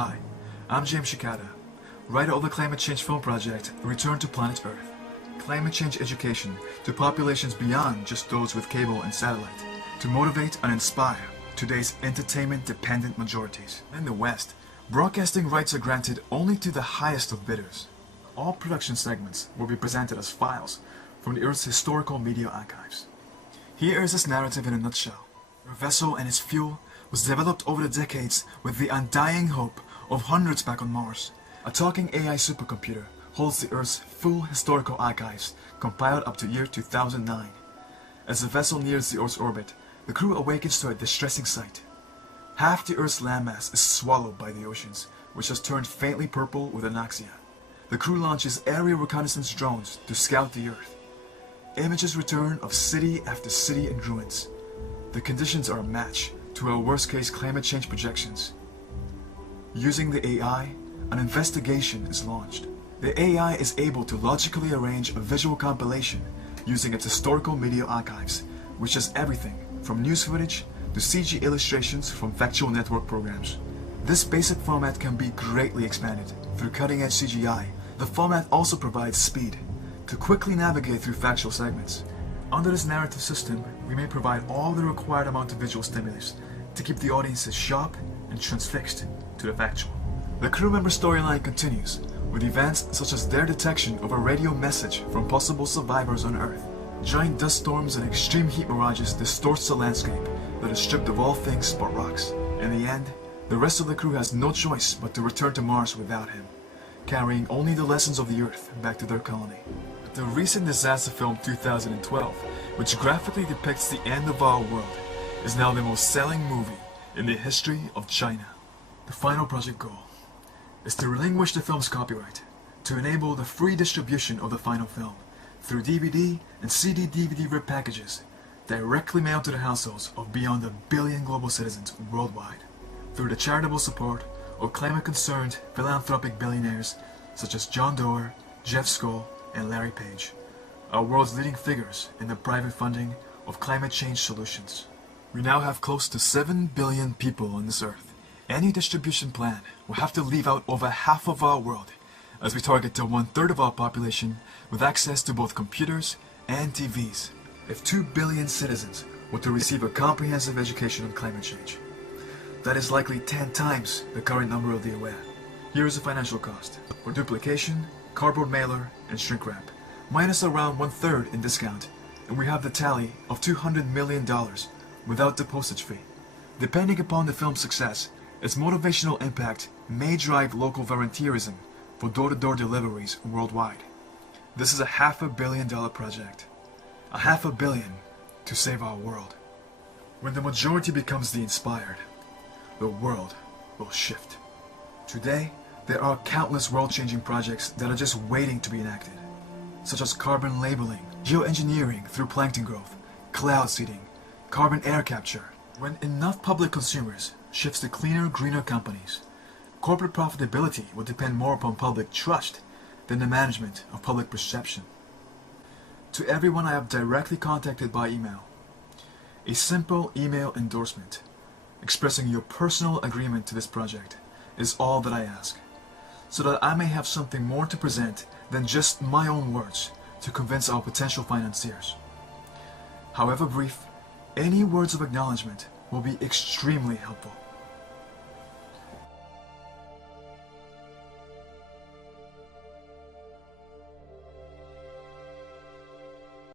Hi, I'm James Shikata, writer of the climate change film project Return to Planet Earth. Climate change education to populations beyond just those with cable and satellite, to motivate and inspire today's entertainment-dependent majorities. In the West, broadcasting rights are granted only to the highest of bidders. All production segments will be presented as files from the Earth's historical media archives. Here is this narrative in a nutshell. Our vessel and its fuel was developed over the decades with the undying hope of hundreds back on Mars. A talking AI supercomputer holds the Earth's full historical archives compiled up to year 2009. As the vessel nears the Earth's orbit, the crew awakens to a distressing sight. Half the Earth's landmass is swallowed by the oceans, which has turned faintly purple with anoxia. The crew launches aerial reconnaissance drones to scout the Earth. Images return of city after city in ruins. The conditions are a match to our worst-case climate change projections. Using the AI, an investigation is launched. The AI is able to logically arrange a visual compilation using its historical media archives, which has everything from news footage to CG illustrations from factual network programs. This basic format can be greatly expanded through cutting-edge CGI. The format also provides speed to quickly navigate through factual segments. Under this narrative system, we may provide all the required amount of visual stimulus to keep the audiences sharp and transfixed to the factual. The crew member storyline continues with events such as their detection of a radio message from possible survivors on Earth. Giant dust storms and extreme heat mirages distorts the landscape that is stripped of all things but rocks. In the end, the rest of the crew has no choice but to return to Mars without him, carrying only the lessons of the Earth back to their colony. The recent disaster film 2012, which graphically depicts the end of our world, is now the most selling movie in the history of China. The final project goal is to relinquish the film's copyright, to enable the free distribution of the final film through DVD and CD-DVD rip packages directly mailed to the households of beyond 1 billion global citizens worldwide, through the charitable support of climate-concerned philanthropic billionaires such as John Doerr, Jeff Skoll, and Larry Page, our world's leading figures in the private funding of climate change solutions. We now have close to 7 billion people on this Earth. Any distribution plan will have to leave out over half of our world, as we target to 1/3 of our population with access to both computers and TVs. If 2 billion citizens were to receive a comprehensive education on climate change, that is likely 10 times the current number of the aware. Here is the financial cost for duplication, cardboard mailer, and shrink wrap, minus around 1/3 in discount, and we have the tally of $200 million without the postage fee. Depending upon the film's success, its motivational impact may drive local volunteerism for door-to-door deliveries worldwide. This is a $500 million project. $500 million to save our world. When the majority becomes the inspired, the world will shift. Today, there are countless world-changing projects that are just waiting to be enacted, such as carbon labeling, geoengineering through plankton growth, cloud seeding, carbon air capture. When enough public consumers shifts to cleaner, greener companies, corporate profitability will depend more upon public trust than the management of public perception. To everyone I have directly contacted by email, a simple email endorsement expressing your personal agreement to this project is all that I ask, so that I may have something more to present than just my own words to convince our potential financiers. However brief, any words of acknowledgement will be extremely helpful.